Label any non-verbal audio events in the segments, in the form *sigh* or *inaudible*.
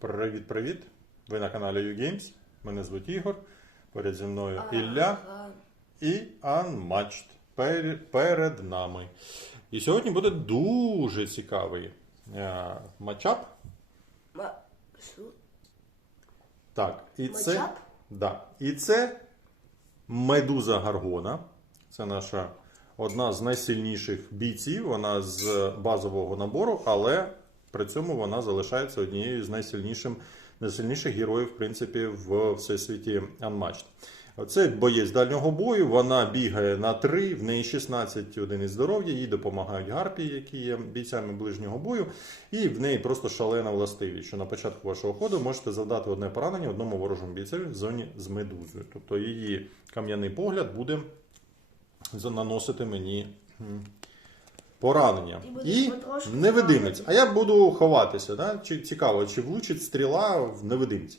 Привіт-привіт! Ви на каналі YouGames. Мене звуть Ігор. Поряд зі мною Ілля і Unmatched перед нами. І сьогодні буде дуже цікавий е, матчап. Так, і це, да, і це медуза Гаргона. Це наша одна з найсильніших бійців. Вона з базового набору, але при цьому вона залишається однією з найсильнішим, найсильніших героїв, в принципі, в всесвіті Unmatched. Це боєць дальнього бою, вона бігає на 3, в неї 16 одиниць здоров'я, їй допомагають гарпії, які є бійцями ближнього бою, і в неї просто шалена властивість, що на початку вашого ходу можете завдати одне поранення одному ворожому бійцеві в зоні з медузою. Тобто її кам'яний погляд буде наносити мені поранення. І невидимець. А я буду ховатися. Да? Чи, цікаво, чи влучить стріла в невидимці.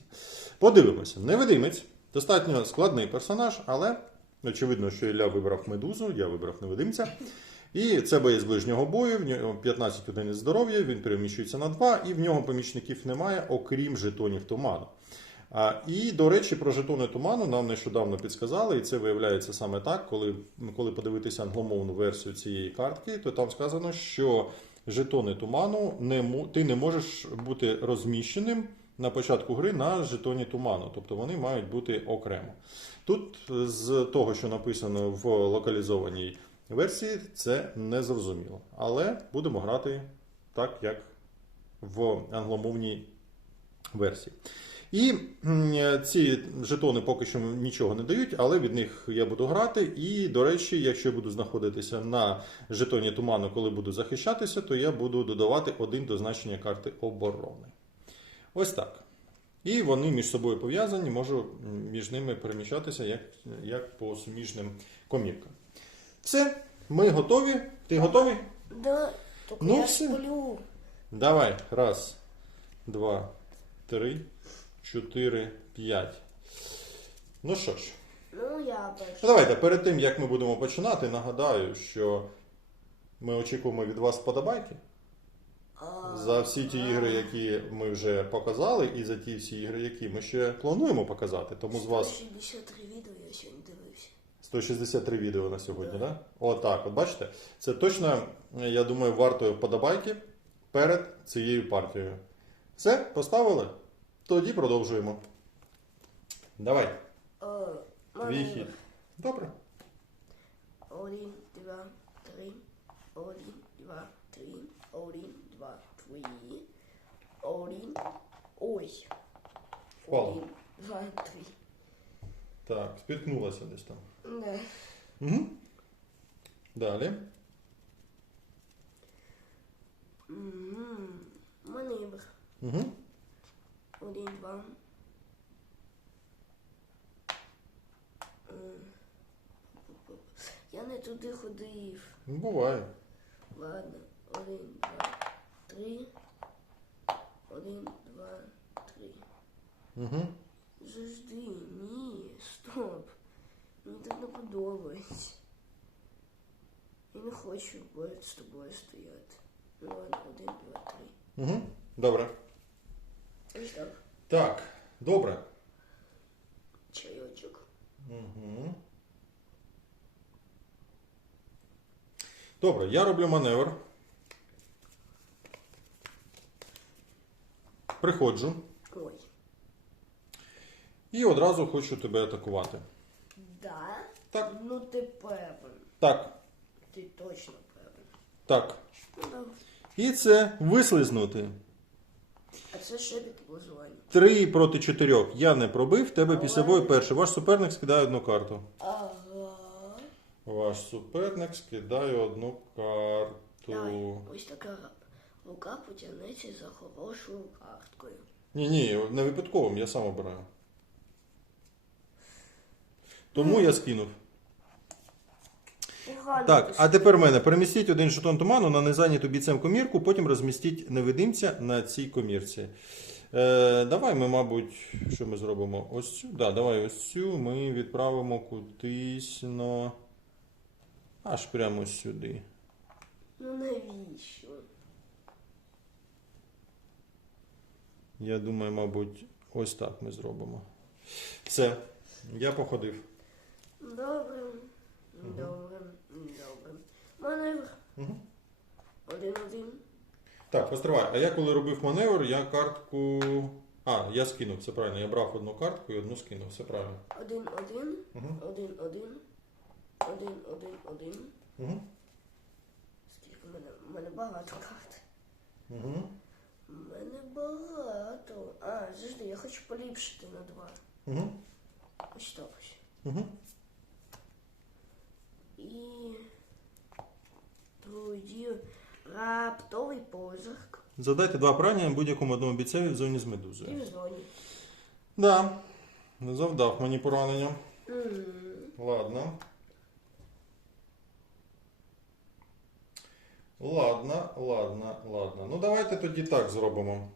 Подивимося. Невидимець достатньо складний персонаж, але очевидно, що Ілля вибрав медузу, я вибрав невидимця. І це боєць ближнього бою, в нього 15 одиниць здоров'я, він переміщується на 2, і в нього помічників немає, окрім жетонів туману. І, до речі, про жетони туману нам нещодавно підсказали, і це виявляється саме так, коли, коли подивитися англомовну версію цієї картки, то там сказано, що жетони туману не, ти не можеш бути розміщеним на початку гри на жетоні туману, тобто вони мають бути окремо. Тут е, з того, що написано в локалізованій версії, це не зрозуміло. Але будемо грати так, як в англомовній версії. І ці жетони поки що нічого не дають, але від них я буду грати. І, до речі, якщо я буду знаходитися на жетоні туману, коли буду захищатися, то я буду додавати один до значення карти оборони. Ось так. І вони між собою пов'язані, можу між ними переміщатися як, як по суміжним коміркам. Все, ми готові. Ти готовий? Да, Ну, я все. сплю. Давай. Раз, два, три, чотири, п'ять. Ну що ж, Ну, я ну, пошла. давайте перед тим, як ми будемо починати, нагадаю, що ми очікуємо від вас вподобайки за всі ті ігри, які ми вже показали, і за ті всі ігри, які ми ще плануємо показати. Тому з вас 163 відео я сьогодні дивився. 163 відео на сьогодні, да? Отак, от бачите? Це точно, я думаю, варто вподобайки перед цією партією. Все, поставили? Тоді продовжуємо. Давай, Е, твій мене хід. Добре. Один, два, три. Один, два, три. Один, два, три. Один. Ой. Впало. Один, два, три. Так, спіткнулася десь там. Да. Угу. Далі. Мгм. Маневр. Угу. Один, два. Я не туди ходив. Ну, Буває. Ладно. Один, два, три. Один, два, три. Угу. Завжди. Ні, стоп. Мені так не подобається. Я не хочу поряд з тобою стояти. Ну ладно, один, два, три. Угу. Добре. Так. Так, добре. Чайочок. Угу. Добре, я роблю маневр. Приходжу Ой. і одразу хочу тебе атакувати. Да? Так. Ну ти певен. Так, Ти точно певен. так. Ну да. І це вислизнути. Це шепіт виживання. Три проти чотирьох. Я не пробив, тебе після бою перший. Ваш суперник скидає одну карту. Ага. Ваш суперник скидає одну карту. Давай. Ось така рука потягнеться за хорошою карткою. Ні, ні, не випадковим, я сам обираю. Тому я скинув. Погано Так, а тепер мене перемістіть один жетон туману на незайняту бійцем комірку, потім розмістіть невидимця на цій комірці. Е, давай ми, мабуть, що ми зробимо? Ось цю. Да, давай ось цю ми відправимо кудись на. Аж прямо сюди. Ну навіщо? Я думаю, мабуть, ось так ми зробимо. Все, я походив. Добре. Добре. Добре. Маневр. Угу. Один-один. Так, постривай. А я коли робив маневр, я картку. А, я скинув, все правильно. Я брав одну картку і одну скинув, все правильно. Один-один. Один-один. Один-один-один. Угу. Скільки в мене? В мене багато карт. Угу. У мене багато. А, завжди, я хочу поліпшити на два. Угу. Ось так ось. Угу. І тоді раптовий позирк. Задайте два поранення будь-якому одному бійцеві в зоні з медузою. І в зоні. Да. Завдав мені поранення. М, Ладно. Ладно, ладно, ладно. Ну давайте тоді так зробимо.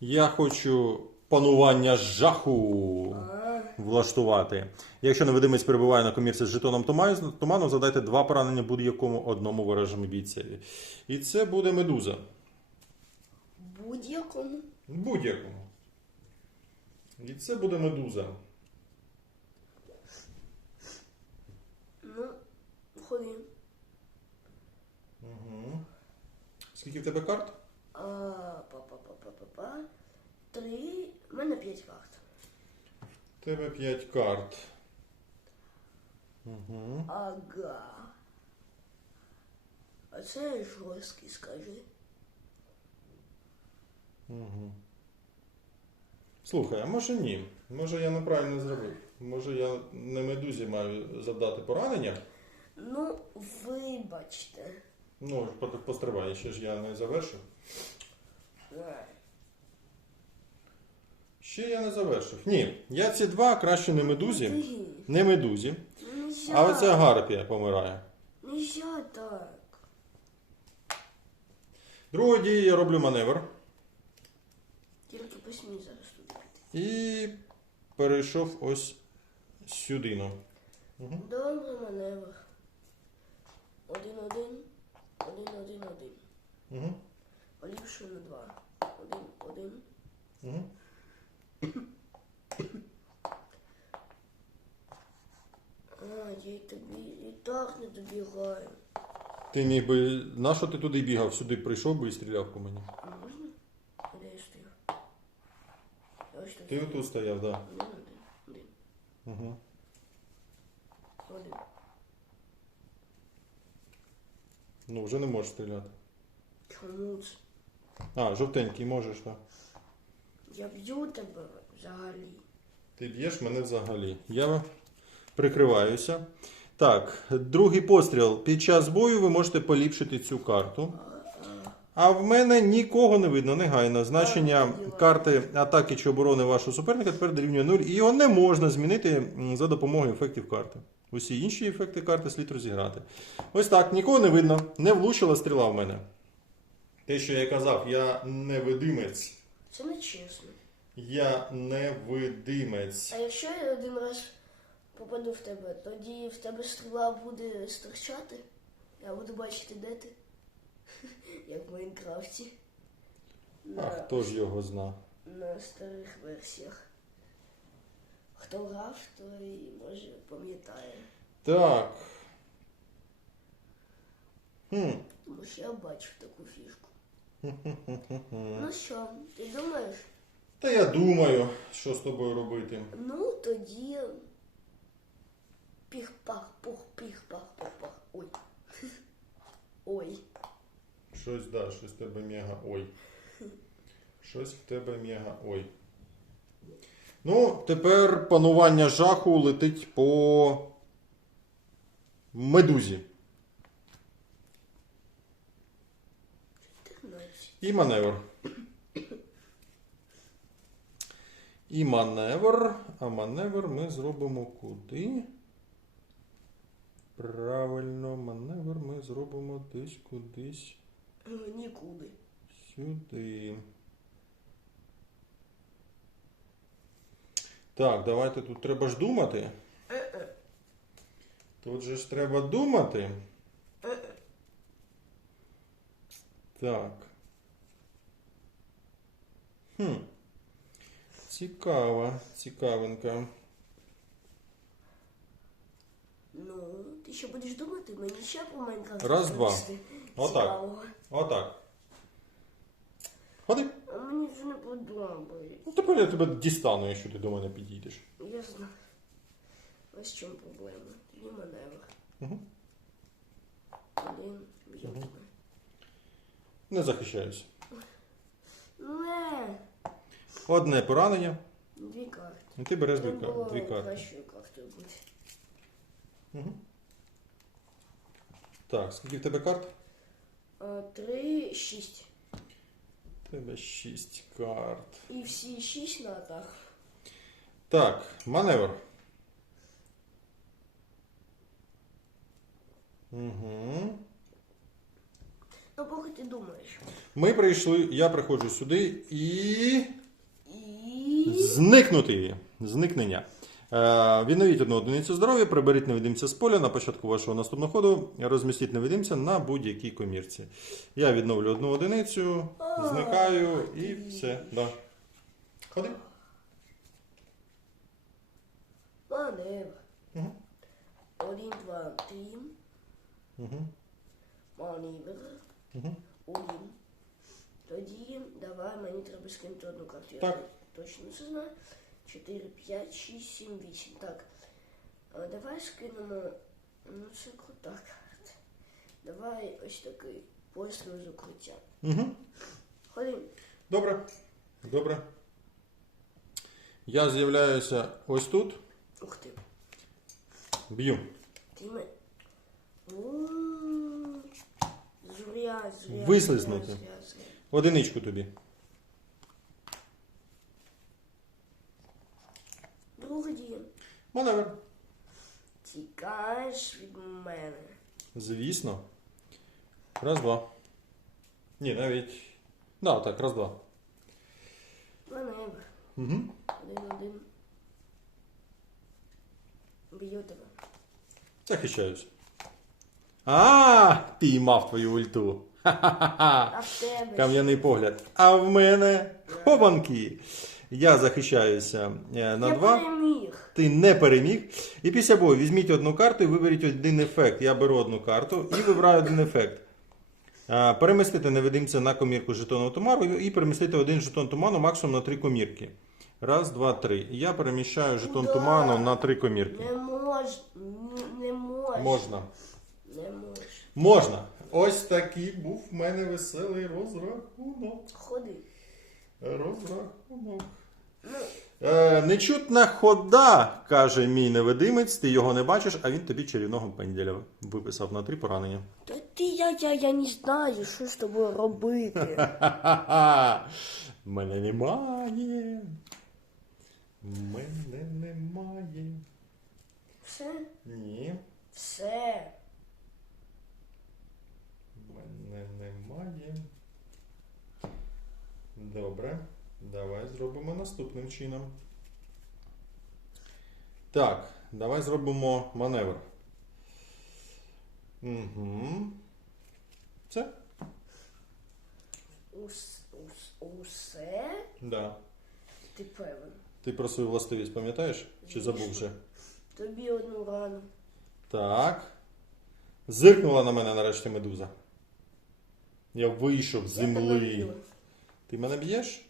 Я хочу панування жаху А, влаштувати. Якщо невидимець перебуває на комірці з жетоном туману, задайте два поранення будь-якому одному ворожому бійцеві. І це буде медуза. будь-якому. Будь-якому. І це буде медуза. Ну, ходи. Угу. Скільки в тебе карт? А, па-па-па-па-па-па. Три. У мене п'ять карт. Тебе 5 карт. Угу. Ага. А це жорсткий, скажи. Угу. Слухай, а може ні? Може я неправильно зробив? Може я не медузі маю завдати поранення? Ну, вибачте. Ну, постривай, ще ж я не завершив. Ще я не завершив. Ні, я ці два краще не медузі. Ти. Не медузі. Нельзя. А оця гарпія помирає. Нельзя так. Другою дією я роблю маневр. Тільки посмій зараз тут. І перейшов ось сюди. Ну. Угу. Добре маневр. Один-один. Один-один-один. Угу. Поліпшую на два. Один-один. Угу. А, я й тобі і так не добігаю. Ти міг би. Нащо ти туди бігав? Сюди прийшов би і стріляв по мені. А можна? Де я стою? Я ось тут. Ти отут стояв, так. Да. Один, один, Угу. один. Ну, вже не можеш стріляти. Чому це? А, жовтенький можеш, так. Я б'ю тебе взагалі. Ти б'єш мене взагалі. Я прикриваюся. Так, другий постріл. Під час бою ви можете поліпшити цю карту. А в мене нікого не видно, негайно. Значення карти атаки чи оборони вашого суперника тепер дорівнює 0, і його не можна змінити за допомогою ефектів карти. Усі інші ефекти карти слід розіграти. Ось так, нікого не видно, не влучила стріла в мене. Те, що я казав, я невидимець. Це не чесно. Я невидимець. А якщо я один раз попаду в тебе, тоді в тебе стріла буде стирчати? Я буду бачити, де ти? *laughs* Як в Майнкрафті. А На, хто ж його зна? на старих версіях. Хто грав, той може пам'ятає. Так. Хм. Тому що я бачив таку фішку. *laughs* Ну що, ти думаєш? Та я думаю, що з тобою робити. Ну, тоді. Піх-пах, пух, піх-пах, пух-пах. Ой. *laughs* Ой. Щось, да, щось в тебе мега ой. Щось в тебе мега ой. Ну, тепер панування жаху летить по медузі. І маневр. І маневр. А маневр ми зробимо куди? Правильно, маневр ми зробимо десь кудись Е, Нікуди. сюди. Так, давайте тут треба ж думати. Тут же ж треба думати. Так. Хм. Цікава, цікавинка. Ну, ти ще будеш думати, мені ще про Майнкрафт. Раз, два. розповісти. Отак. Цікаво. Отак. Ходи. А мені вже не подобається. Ну тепер я тебе дістану, якщо ти до мене підійдеш. Я знаю. Ось в чому проблема. Тоді маневр. Угу. Один, б'ю тебе. Не захищаюся. Не, Одне поранення, дві карти. і ти береш дві, було дві карти. кращою картою бути. Угу. Так, скільки в тебе карт? А, Три, шість. У тебе шість карт. І всі шість на атаку. Так, маневр. Угу. Ну, поки ти думаєш. Ми прийшли, я приходжу сюди і. Зникнути. Зникнення. Е, відновіть одну одиницю здоров'я, приберіть невидимця з поля на початку вашого наступного ходу, розмістіть невидимця на будь-якій комірці. Я відновлю одну одиницю, зникаю і все. Да. Ходи. Маневр. Угу. Один, два, три. Угу. Маневр. Угу. Один. Тоді давай, мені треба скинути одну карту. Так. Точно це знаю. 4, 5, 6, 7, 8. Так. А давай скинемо. Ну це крута карта. Давай ось такий постріл з укриття. Угу. Ходім. Добре. Добре. Я з'являюся ось тут, Ух ти. б'ю. Ти ми. Зря, зря. Вислизнути. зря, зря, зря. Одиничку тобі. Друга дія. Маневр. Тікаєш від мене. Звісно. Раз, два. Ні, навіть. Да, так, раз, два. Маневр. Угу. Один, один. Б'ю тебе. Захищаюсь. А, піймав твою ульту. Ха-ха-ха. А в тебе. Кам'яний погляд. А в мене хованки. Я захищаюся е, на Я два. переміг. Ти не переміг. І після бою візьміть одну карту і виберіть один ефект. Я беру одну карту і вибираю один ефект. Перемістити невидимця на комірку жетону тумару і перемістити один жетон туману максимум на три комірки. Раз, два, три. Я переміщаю жетон Куда? туману на три комірки. Не мож. Не мож. Можна. Не мож. Можна. Ось такий був в мене веселий розрахунок. Ходи. Розрахунок. Е, нечутна хода, каже мій невидимець, ти його не бачиш, а він тобі чарівного пенділя виписав на три поранення. та ти я, я, я не знаю, що з тобою робити. *laughs* Мене немає. Мене немає. Все? Ні. Все. Мене немає. Добре. Давай зробимо наступним чином. Так, давай зробимо маневр. Угу. Це? Ус, ус, усе? Да. Ти певен. Ти про свою властивість пам'ятаєш? Чи забув вже? Тобі одну рану. Так. Зиркнула на мене нарешті медуза. Я вийшов з Я тебе земли. б'ю. Ти мене б'єш?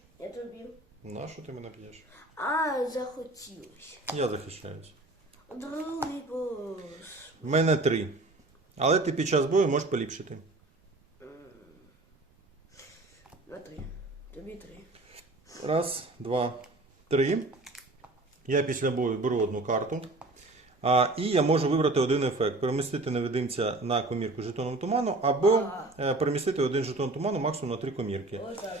Нащо ти мене б'єш? А, захотілося. Я захищаюсь. Другий бос. В мене три. Але ти під час бою можеш поліпшити. На три. Тобі три. Раз, два, три. Я після бою беру одну карту. А, і я можу вибрати один ефект: перемістити невидимця на комірку жетоном туману, або Ага. е, перемістити один жетон туману максимум на три комірки. Ось так.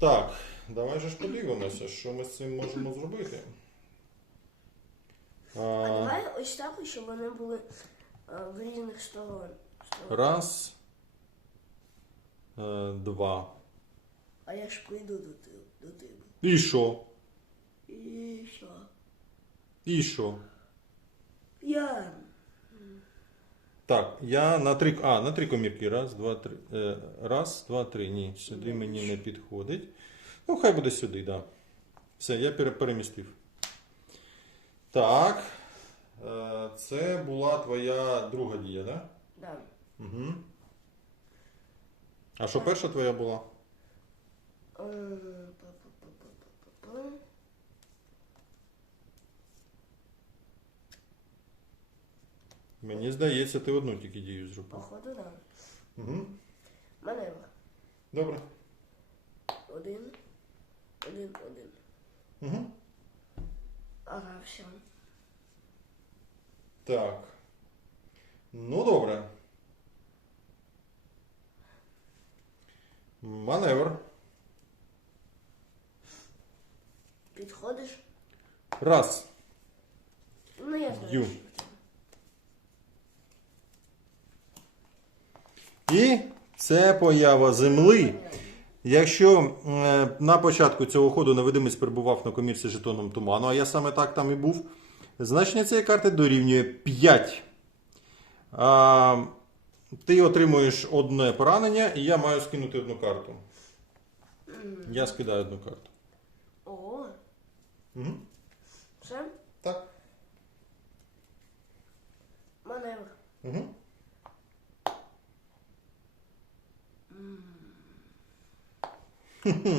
Так, давай же ж подивимося, що ми з цим можемо зробити. А А, давай ось так, щоб вони були а, в різних сторон. сторон. раз, е, два. А я ж прийду до тебе. До тебе. І що? І що? І що? Я. Так, я на три. А, на три комірки. Раз, два, три. Е, раз, два, три. Ні, сюди мені не підходить. Ну, хай буде сюди, так. Да. Все, я перемістив. Так. Е, Це була твоя друга дія, так? Да? Да. Угу. А що перша твоя була? Мені здається, ти одну тільки дію зробив. Походу, да. Угу. Маневр. Добре. Один. Один, один. Угу. Ага, все. Так. Ну, добре. Маневр. Підходиш? Раз. Ну, я знаю. Ю. І це поява земли. Якщо е, на початку цього ходу невидимість перебував на комірці жетоном туману, а я саме так там і був, значення цієї карти дорівнює 5. А, ти отримуєш одне поранення, і я маю скинути одну карту. Я скидаю одну карту. О, Угу. все? Так. Маневр. Угу.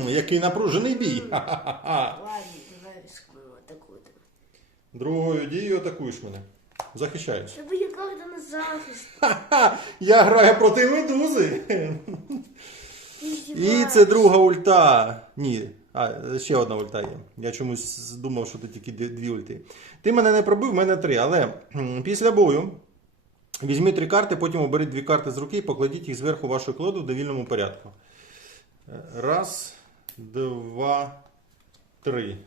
Який напружений бій. Ладно, давай рискуємо. Другою дією атакуєш мене. Захищаєш. Щоб є карта на захист. Я граю проти медузи. І це друга ульта. Ні. А, ще одна ульта є. Я чомусь думав, що тут тільки дві ульти. Ти мене не пробив, в мене три. Але після бою візьміть три карти, потім оберіть дві карти з руки і покладіть їх зверху вашої колоди в довільному порядку. Раз, два, три.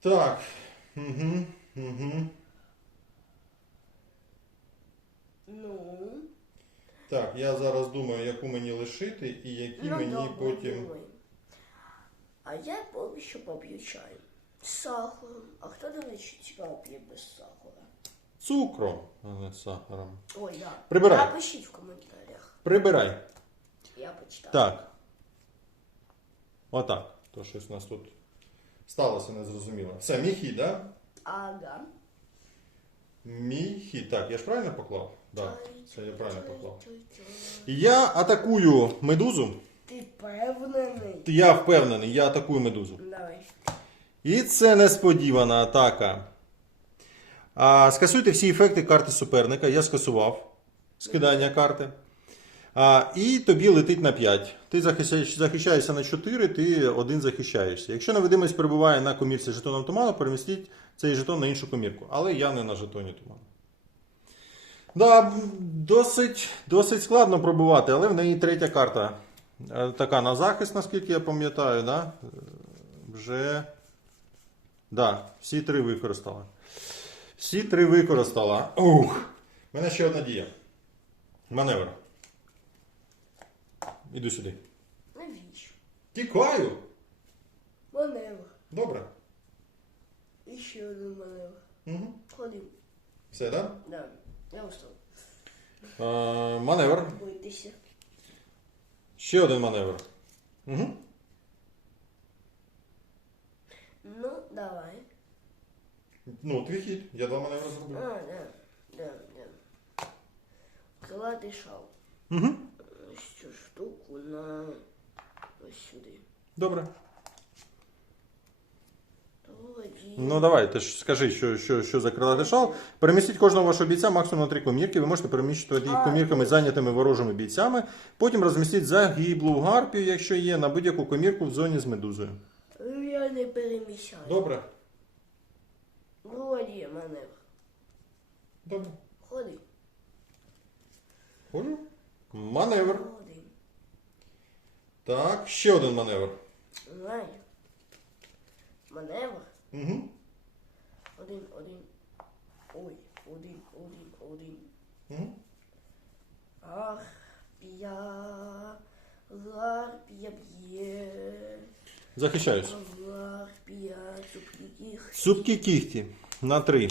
Так. Угу, угу. Ну, Так, я зараз думаю, яку мені лишити і які ну мені добре, потім. думай. А я поки що поп'ю чай. З сахаром. А хто, до речі, цікаво п'є без сахара? Цукром, а не сахаром. Ой, я. Прибирай. Напишіть в коментарях. Прибирай. Я почитаю. Так. Отак. То щось у нас тут сталося незрозуміло. Все, мій хід? Да? Ага. Мій хід. Так, я ж правильно поклав? Так, це я правильно поклав. Я атакую медузу. Ти впевнений? Я впевнений, я атакую медузу. Давай. І це несподівана атака. А, скасуйте всі ефекти карти суперника. Я скасував скидання карти. А, і тобі летить на 5. Ти захищаєш, захищаєшся на 4, ти один захищаєшся. Якщо невидимість перебуває на комірці жетоном туману, перемістіть цей жетон на іншу комірку. Але я не на жетоні туману. Да, досить, досить складно пробувати, але в неї третя карта. Е, Така на захист, наскільки я пам'ятаю, да? Вже. Да, всі три використала. Всі три використала. Ух! У мене ще одна дія. Маневр. Іду сюди. Навіщо? Тікаю! Маневр. Добре. І ще один маневр. Угу. Ходим. Все, так? Да. Я устав. Е, маневр. Бойтеся. Ще один маневр. Угу. Ну, давай. Ну, твій хід. Я два маневри А, зроблю. да. Да, да. Крилатий шал. Угу. На ось сюди. Добре. Ну давай, ти ж скажи, що, що, що за крилатий шал. Перемістіть кожного вашого бійця максимум на три комірки. Ви можете переміщувати їх комірками, зайнятими ворожими бійцями. Потім розмістіть загиблу гарпію, якщо є, на будь-яку комірку в зоні з медузою. Я не переміщаю. Добре. Вроді маневр. Добре. Ходи. Ходжу. Маневр. Так, ще один маневр. Знаю. Маневр. Угу. Один, один. Ой, один, один, один. Угу. Ах, п'я. Гарпія б'є. Захищаюсь. Гарпія, цупких. Супкі кіхті на три.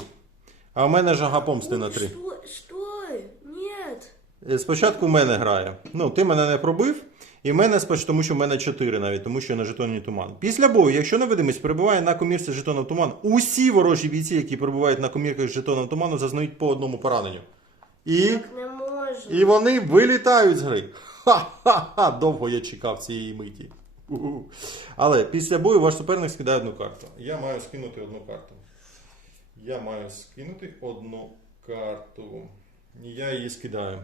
А в мене жага помсти на три. Стой, стой, нет. Е, Спочатку в мене грає. Ну, ти мене не пробив, І в мене споч, тому що в мене 4 навіть, тому що я на жетоні туман. Після бою, якщо невидимість перебуває на комірці з жетоном туман, усі ворожі бійці, які перебувають на комірках з жетоном туману, зазнають по одному пораненню. І, не можу. і вони вилітають з гри. Ха-ха-ха! Довго я чекав цієї миті. У-у. Але після бою ваш суперник скидає одну карту. Я маю скинути одну карту. Я маю скинути одну карту. І я її скидаю.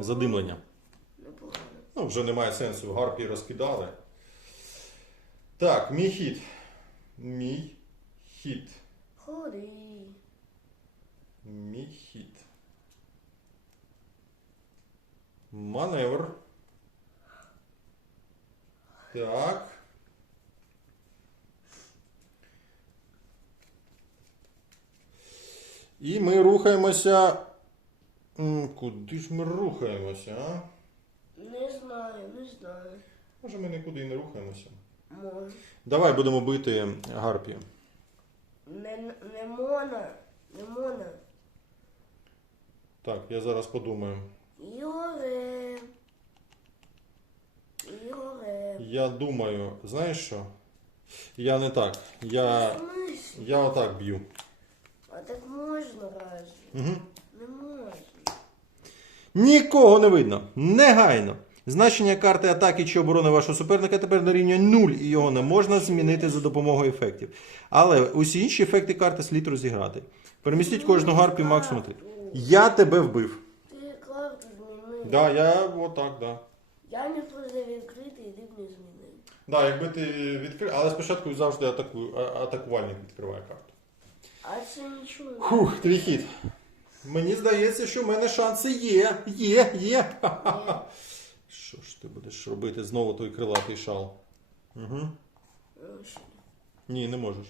Задимлення. Непогано. Ну, вже немає сенсу, гарпії розкидали. Так, мій хід. Мій хід. Ходи. Мій хід. Маневр. Так. І ми рухаємося. Куди ж ми рухаємося, а? Не знаю, не знаю. Може ми нікуди і не рухаємося. Може. Давай будемо бити гарпію. Не, не мона. Не мона. Так, я зараз подумаю. Ігоре. Ігоре. Я думаю, знаєш що? Я не так. Я, я отак б'ю. А так можна разве? Угу. Нікого не видно. Негайно. Значення карти атаки чи оборони вашого суперника тепер дорівнює 0, і його не можна змінити за допомогою ефектів. Але усі інші ефекти карти слід розіграти. Перемістіть кожну гарпію максимум 3. Я тебе вбив. Ти карту змінив. Да, я отак, да. Я не просто відкритий, і ти не змінив. Да, якби ти відкрив, але спочатку завжди атаку... а- атакувальник відкриває карту. А це нічого. Фух, твій хід. Мені здається, що в мене шанси є. Є, є. Ха-ха-ха. *laughs* Що ж ти будеш робити? Знову той крилатий шал. Угу. Ні, не можеш.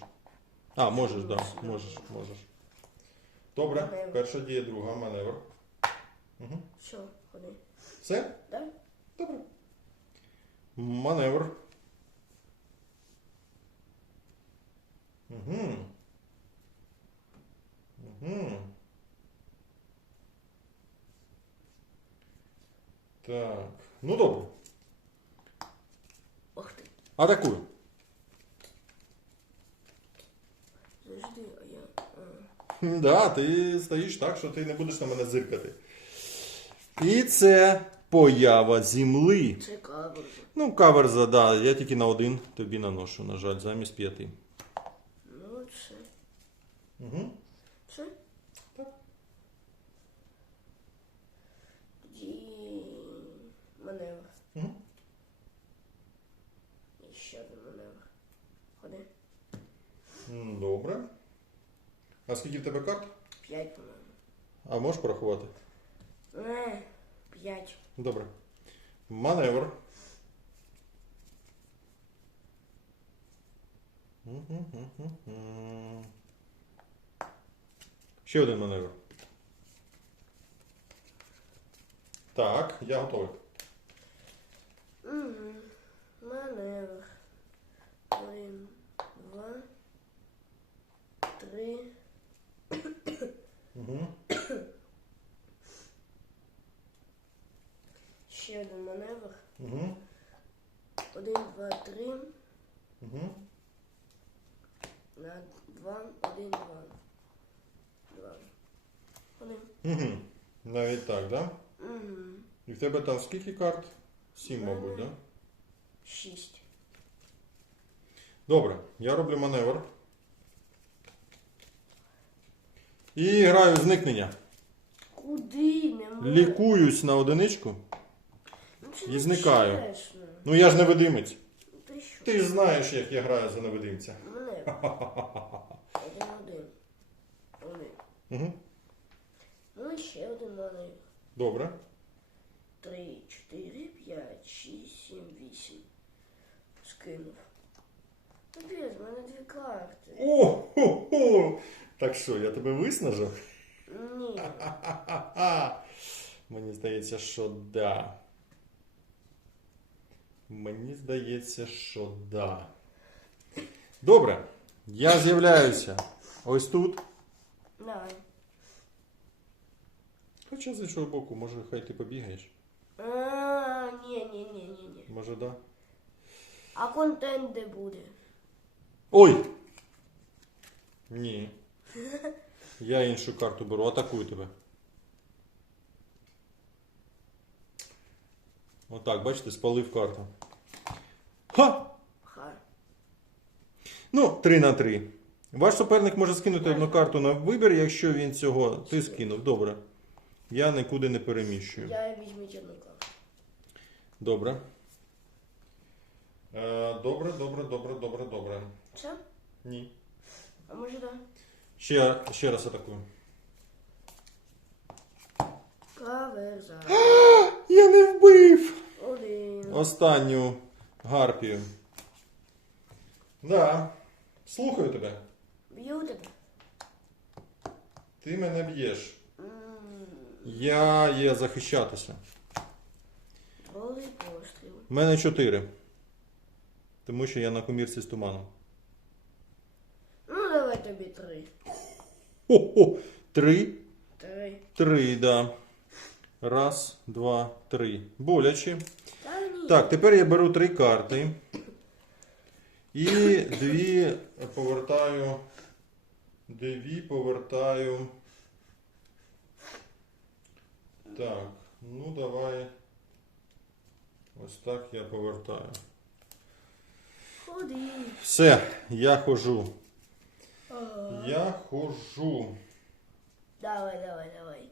А, можеш, так. Да. Можеш, можеш. Добре, перша дія, друга, маневр. Угу. Що, ходи. Все? Да? Добре. Маневр. Угу. Угу. Так. Ну добре. Ох ти. Атакую. Завжди, а я. Хм, *laughs* Да, ти стоїш так, що ти не будеш на мене зиркати. І це поява земли. Це каверза. Ну, каверза, да, я тільки на один тобі наношу, на жаль, замість п'яти. Ну, це. Угу. Це? Так. Тоді маневр. Угу. І ще один маневр. Ходи. Добре. А скільки в тебе карт? П'ять, по-моєму. А можеш порахувати? Не, п'ять. Добре. Маневр. Ще один маневр. Так, я готовий. Угу. Маневр. Один, два, три. Угу. Ще один маневр. Угу. Один, два, три. Угу. На два, один, два. Два. Один. Угу. Навіть так, да? Угу. І в тебе там скільки карт? Сім, мабуть, да? Шість. Добре, я роблю маневр. І граю зникнення. Куди? Лікуюсь на одиничку. Ну, і зникаю. чесно. Ну я ж невидимець. Ну, Ти ж знаєш, як я граю за невидимця. *laughs* Один. Угу. Ну і ще один маневр. Добре. Три, чотири, п'ять, шість, сім, вісім. Скинув. Капець, в мене дві карти. О, хо, хо. Так що, я тебе виснажив? Ні. Мені здається, що да. Мені здається, що да. Добре. Я з'являюся ось тут. Давай. Хоча з іншого боку, може, хай ти побігаєш. А, Ні, ні, ні, ні, ні. Може, да? А контент де буде? Ой! Ні. Я іншу карту беру, атакую тебе. Отак, бачите, спалив карту. Ха! Ха. Ну, 3 на 3. Ваш суперник може скинути одну карту на вибір, якщо він цього. Ти скинув. Добре. Я нікуди не переміщую. Я візьміть одну карту. Добре. Е, добре, добре, добре, добре, добре. Все? Ні. А може да? Ще, ще раз атакую. Каверза. *gasps* Я не вбив! Один. Останню гарпію. Да. Слухаю тебе. Б'ю тебе. Ти мене б'єш. Я є захищатися. Другий постріл. У мене 4. Тому що я на комірці з туманом. Ну, давай тобі три. Хо-хо! Три. Три. Три, да. Раз, два, три. Боляче. Та ні. Так, тепер я беру три карти. І дві повертаю. Дві повертаю. Так, ну давай. Ось так я повертаю. Все, я хожу. Я хожу. Давай, давай, давай.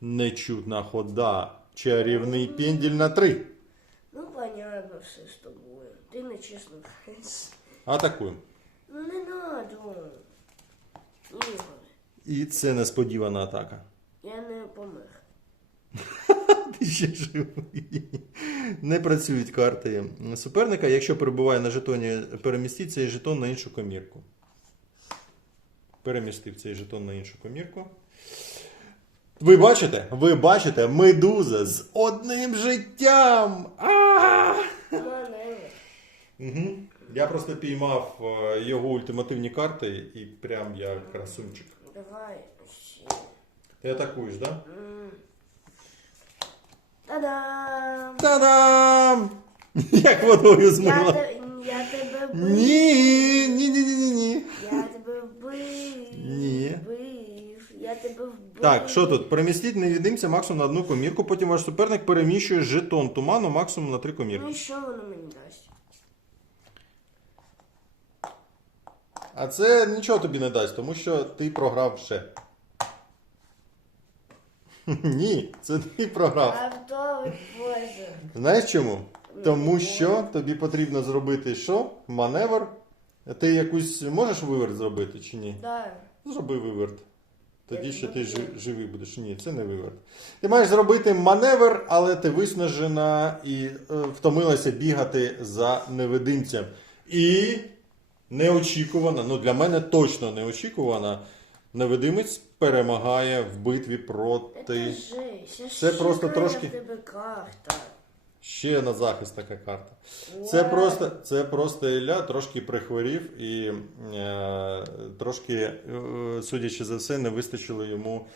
Нечутна хода. Чарівний пенділь на три. Ну, понятно все з тобою. Ти нечесно граєш. Атакуємо. Ну не надо. Ігор, І це несподівана атака. я не помер. *laughs* *laughs* Ти ще живий. Не працюють карти суперника. Якщо перебуває на жетоні, перемістіть цей жетон на іншу комірку. Перемістив цей жетон на іншу комірку. Ви бачите? Ви бачите медуза з одним життям. Угу. Я просто піймав е, його ультимативні карти і прям я красунчик. Давай. Ти атакуєш, так? Да? Та-дам! Та-дам! *laughs* Як водою Я, змила. те, я тебе вбив. Ні, ні, ні, ні, ні, ні. Я тебе вбив. Ні. Вбив. Я тебе вбив. Так, що тут? Перемістіть невідимця максимум на одну комірку, потім ваш суперник переміщує жетон туману максимум на три Ну комірки. і що воно мені дасть? А це нічого тобі не дасть, тому що ти програв вже. *laughs* Ні, це ти програв. Автовий боже. Знаєш чому? Тому що тобі потрібно зробити що? Маневр. Ти якусь можеш виверт зробити чи ні? Да. Зроби виверт. Тоді ще ти жи- живий будеш. Ні, це не виверт. Ти маєш зробити маневр, але ти виснажена і е, втомилася бігати за невидимцем. І неочікувано, ну для мене точно неочікувано, невидимець перемагає в битві проти. Це просто трошки- тебе карта. Ще на захист така карта. Це просто, це просто Ілля трошки прихворів і е, трошки, е, судячи за все, не вистачило йому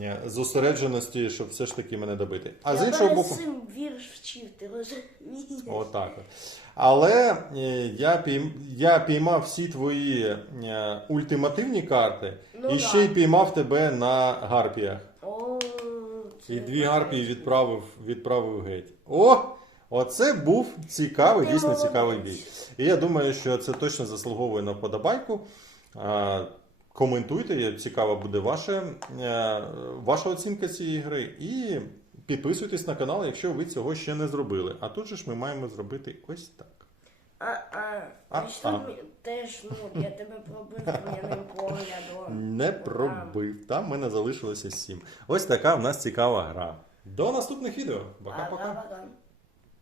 е, зосередженості, щоб все ж таки мене добити. А я з іншого боку, цим вірш вчив, ти розумієш? отак. от. Але е, я, я піймав всі твої е, ультимативні карти Ну і да. ще й піймав тебе на гарпіях. О, І дві гарпії відправив, відправив геть. О! Оце був цікавий, дійсно цікавий бій. І я думаю, що це точно заслуговує на вподобайку. Коментуйте, цікава буде ваша, е, ваша оцінка цієї гри. І підписуйтесь на канал, якщо ви цього ще не зробили. А тут же ж ми маємо зробити ось так. А-а. А, А теж, ну, я тебе пробив кам'яним поглядом. Не пробив. Там в мене залишилося сім. Ось така в нас цікава гра. До наступних відео. Пока-пока.